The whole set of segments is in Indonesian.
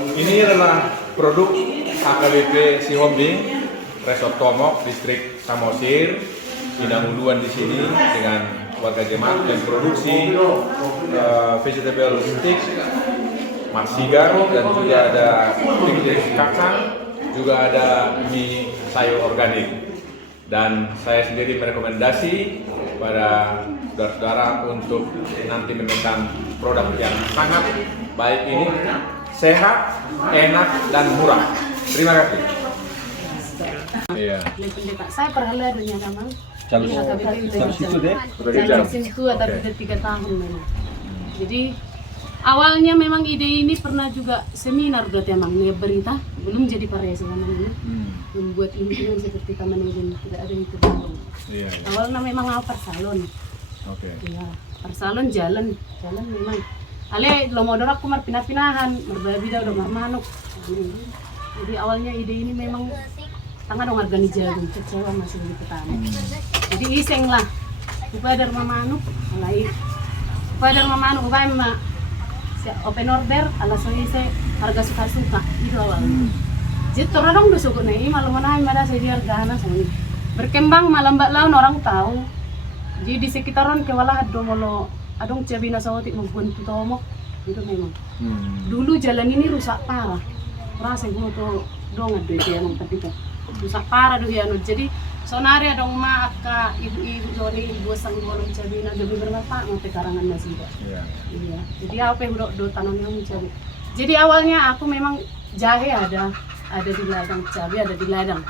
Ini adalah produk AKBP Sihombing, Resort Tomok, Distrik Samosir, Inang Uluan di sini dengan warga jemaat yang produksi vegetable stick, marsigar, dan juga ada piknik kacang, juga ada mie sayur organik. Dan saya sendiri merekomendasi pada saudara-saudara untuk nanti menemukan produk yang sangat baik ini, sehat, enak, dan murah. Terima kasih. Iya. Saya pernah dunia namang. Calon situ deh. Calon situ tapi udah 3 tahun memang. Jadi awalnya memang ide ini pernah juga seminar berarti emang berita belum jadi parese memang ini. Membuat lingkungan seperti taman ini tidak ada yang terbangun. Iya. Awalnya memang apa salon. Oke. Iya, salon jalan memang. Ale lo modal aku mar pinah-pinahan, merbabi dah udah manuk. Jadi awalnya ide ini memang tangga dong harga jagung kecewa masih di petani. Jadi iseng lah. Upaya dari manuk, alai. Upaya dari manuk, upaya ma open order, alasan ise harga suka-suka itu awalnya. Jadi orang dong udah suka nih, malam mana ada saya harga sama ini. Berkembang malam mbak lawan orang tahu. Jadi di sekitaran kewalah ada molo adong cabina sawati membuat tomok itu memang. Dulu jalan ini rusak parah. Rasa gue tuh dong ada dia yang ketika rusak parah dulu ya. Jadi sonari adong mak ka ibu-ibu sore ibu sang bolong cabina demi berapa ngote karangan masih Iya. Iya. Jadi apa yang do tanamnya cabai. Jadi awalnya aku memang jahe ada di ladang, cabai ada di ladang.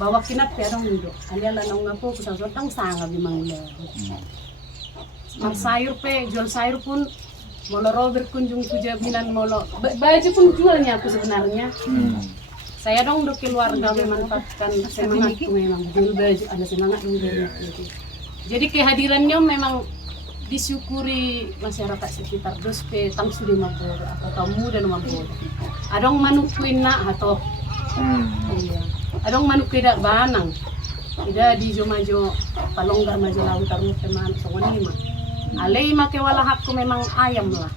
Bawa kinap ya dong indo. Alian lanang ngapo kusang-sotang sanga memang udah. Mar sayur jual sayur pun molo Robert kunjung ku jabinan molo baju pun jualnya aku sebenarnya. Saya dong do keluarga memanfaatkan semangatku memang jual baju ada semangat dong gitu. Jadi kehadirannya memang disyukuri masyarakat sekitar dos pe tang sudah mampu atau tamu dan mampu. Adong manukuin nak atau iya. Adong manuk tidak banang. Tidak di jomajo palonggar majo laut taruh teman soalnya mah. Alei make walahakku memang ayam lah.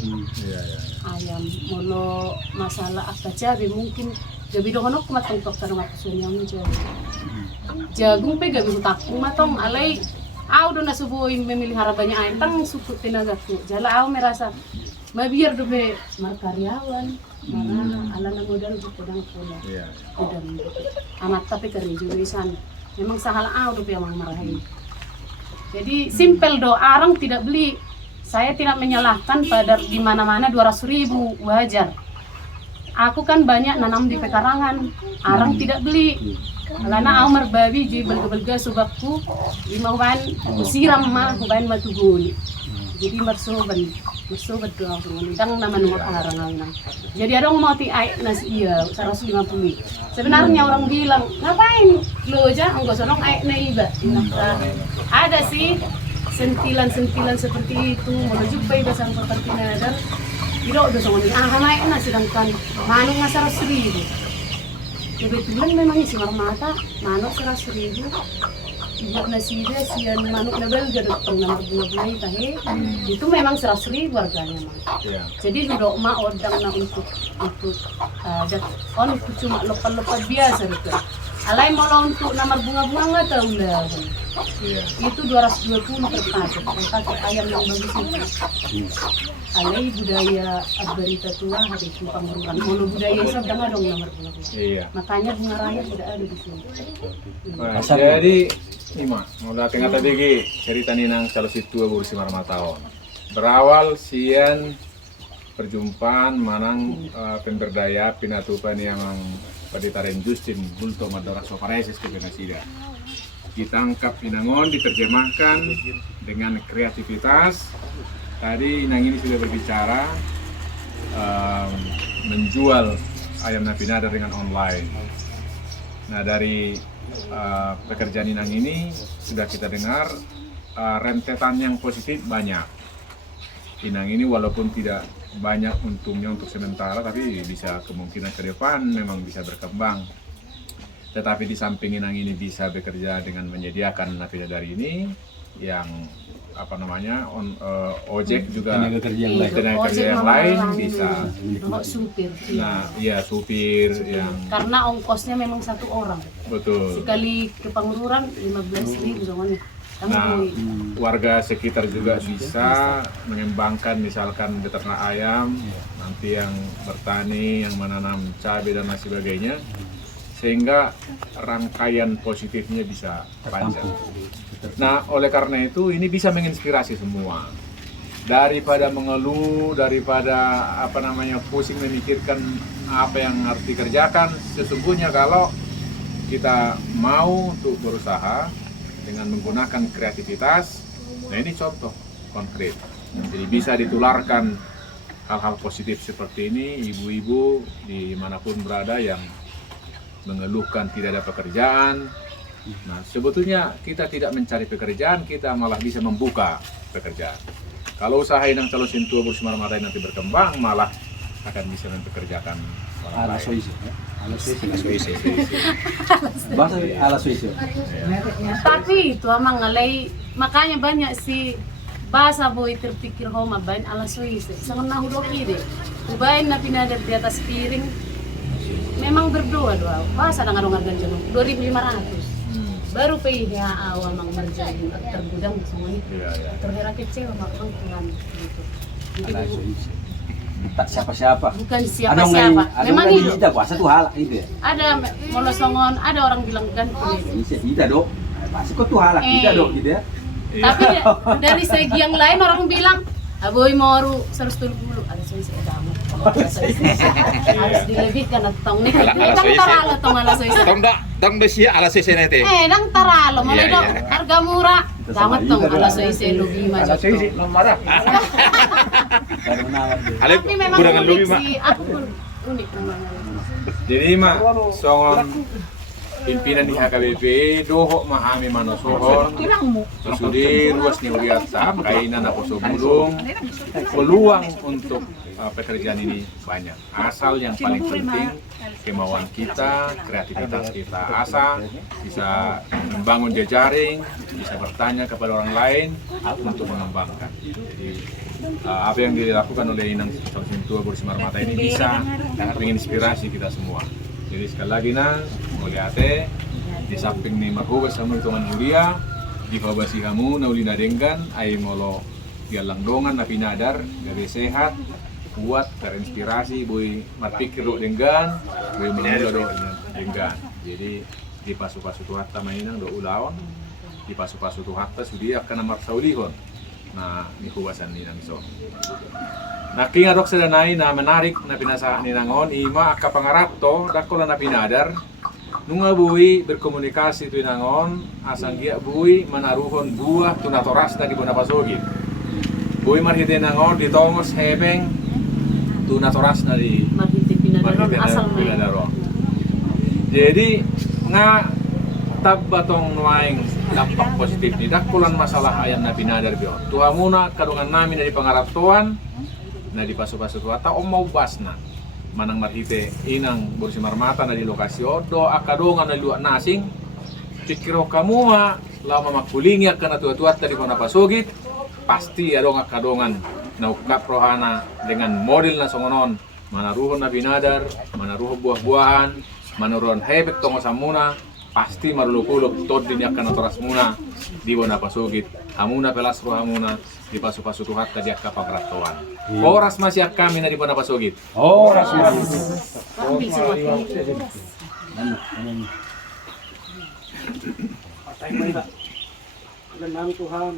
Iya. Ayam molo masalah apa cabe mungkin gabi dohonok matang tok tarung aku sunya muncul. Jagung pe gabi takung matong alei aku udah nasubuhin memilih harapannya ayam tang suku tenagaku. Jala aku merasa mabiar dobe markaryawan. Mana ala na modal di pedang pula. Iya. Pedang amat tapi kering jurusan. Memang sahala aku dobe yang marahin. Jadi simpel do arang tidak beli. Saya tidak menyalahkan pada di mana-mana 200.000 wajar. Aku kan banyak nanam di pekarangan, arang tidak beli. Karena aku merbabi di belga-belga subakku 5 wan siram mah huban matuguli. Jadi mersobat do aku ngundang nama nomor arang nang. Jadi ada mau ti ai nas iya 150. Sebenarnya orang bilang, "Ngapain? Lo aja enggak sonong ai na iba." Ada sih sentilan-sentilan seperti itu menuju ke dasar seperti nadar. Tidak udah sama ni naik na sedangkan manuk ngasar 1.000. Kebetulan memang isi mata manuk 100.000. Ibu nasinya sian manuk nabel gadot tong nomor bunga-bunga tahe. Itu memang 100.000 harganya mah. Iya. Jadi duduk mak odang na untuk on itu cuma lepas-lepas biasa gitu. Alai mau untuk nomor bunga-bunga nggak tahu lah. Iya. Itu 220 per paket. Pakai ayam yang bagus itu. Alai budaya berita tua hari itu pangurungan. Kalau budaya sedang ada nomor bunga-bunga. Iya. Makanya bunga raya tidak ada di sini. Nah, jadi Ima, mulai tengah tadi ki cerita nih nang kalau situ abu si tahun. Berawal sian perjumpaan manang pemberdaya pinatupan yang paditaren Justin Bulto Madora Soparesis ke Benasida. Ditangkap Inangon, diterjemahkan dengan kreativitas. Tadi Inang ini sudah berbicara menjual ayam napinada dengan online. Nah dari pekerjaan Inang ini sudah kita dengar rentetan yang positif banyak. Inang ini walaupun tidak banyak untungnya untuk sementara, tapi bisa kemungkinan ke depan memang bisa berkembang. Tetapi di samping Inang ini bisa bekerja dengan menyediakan napinada dari ini yang ojek juga, tenaga kerja yang lain. tenaga kerja yang lain bisa. Supir. Nah, iya supir yang Karena ongkosnya memang satu orang. betul. Sekali ke Pangururan 15.000 soalnya. Nah, warga sekitar juga bisa mengembangkan misalkan beternak ayam, nanti yang bertani, yang menanam cabai dan lain sebagainya, sehingga rangkaian positifnya bisa panjang. Nah, oleh karena itu ini bisa menginspirasi semua. Daripada mengeluh, daripada pusing memikirkan apa yang harus dikerjakan, sesungguhnya kalau kita mau untuk berusaha dengan menggunakan kreativitas, nah ini contoh konkret. Jadi bisa ditularkan hal-hal positif seperti ini, ibu-ibu dimanapun berada yang mengeluhkan tidak ada pekerjaan. Nah, sebetulnya kita tidak mencari pekerjaan, kita malah bisa membuka pekerjaan. Kalau usaha Inang Calo Sintua Bursi Marmarai nanti berkembang, malah akan bisa mempekerjakan orang lain. Bahasa ala Swiss. Tapi itu amang ngalai, makanya banyak si bahasa boy terpikir homa bain ala Swiss. Sangat nahudoki deh. Ubain na pinadar di atas piring. Memang berdoa doa. Bahasa na ngarong harga jenuh 2.500. Baru PIDA awal mang merjadi tergudang semua ini. Terhera kecil makang Tuhan gitu. Ala Swiss. Tak siapa-siapa. Bukan siapa-siapa. Memang itu. Kita puasa tuh halak itu ya. Ada molosongon, ada orang bilang gantung. Tidak dok. Pasti kok tuh halak tidak dok gitu ya. Tapi dari segi yang lain orang bilang, aboy moru 170 ada solusi kamu. Harus dilebihkan atau nih. Nang taralo tong ala solusi. Tong besi ala sisi nanti. Nang taralo mulai dong harga murah. Damat tong ala solusi lugi mah. marah. Tapi memang unik sih, aku unik namanya. Jadi mak songon pimpinan di HKBP dohok mahami manosohon susudi ruas ni uriat sahab kainan aku sobulung peluang untuk pekerjaan ini banyak, asal yang paling penting kemauan kita, kreativitas kita, asal bisa membangun jejaring, bisa bertanya kepada orang lain untuk mengembangkan. Jadi apa yang dilakukan oleh Inang Calo Sintua Bursi Marmarai ini bisa menginspirasi kita semua. Jadi sekali lagi melihatnya di samping nih marhubas sama teman mulia di babasi kamu naulina denggan ay molo dialang dongan na pinadar gabe sehat kuat terinspirasi boy marpikir do denggan boy mengulo do denggan. Jadi di pasu-pasu tuhatta mainang do ulawan di pasu-pasu tuhatta sudi akan amar saulihon. Nah, ni hubasan ni nang so. Nah, kingadok sa danay na menarik na pinasa ni nangon ima akka pangarato dako na pinadar nunga buwi berkomunikasi tu nangon asang gia buwi manaruhon buah tunatoras na di Bonapasogit. Buwi marhite nangon ditongos hebeng tunatoras na di Marhite pinadaron asal pinadaron. Jadi nga tabbatong nuaing dampak positif ni dakulan masalah ayam na pinadar bion. Tuha muna kadungan namin na di pangaratuan na di pasu-pasu tuata o mau basna manang marhite Inang Bursi Marmata na di lokasi odo akadongan na luak nasing pikiro kamu lama makulingi akan atuat-tuat di Bonapasogit pasti adong akadongan na ukap rohana dengan model na songonon manaruhon na pinadar manaruhon buah-buahan manaruhon hebek tongo samuna pasti maruluk-uluk tod din akan atoras muna di Bonapasogit hamuna pelas roh hamuna di pasu-pasu tuhat ka diak kapagratuan. Oras masih kami na di Bonapasogit. Oras Ambil semua Tuhan,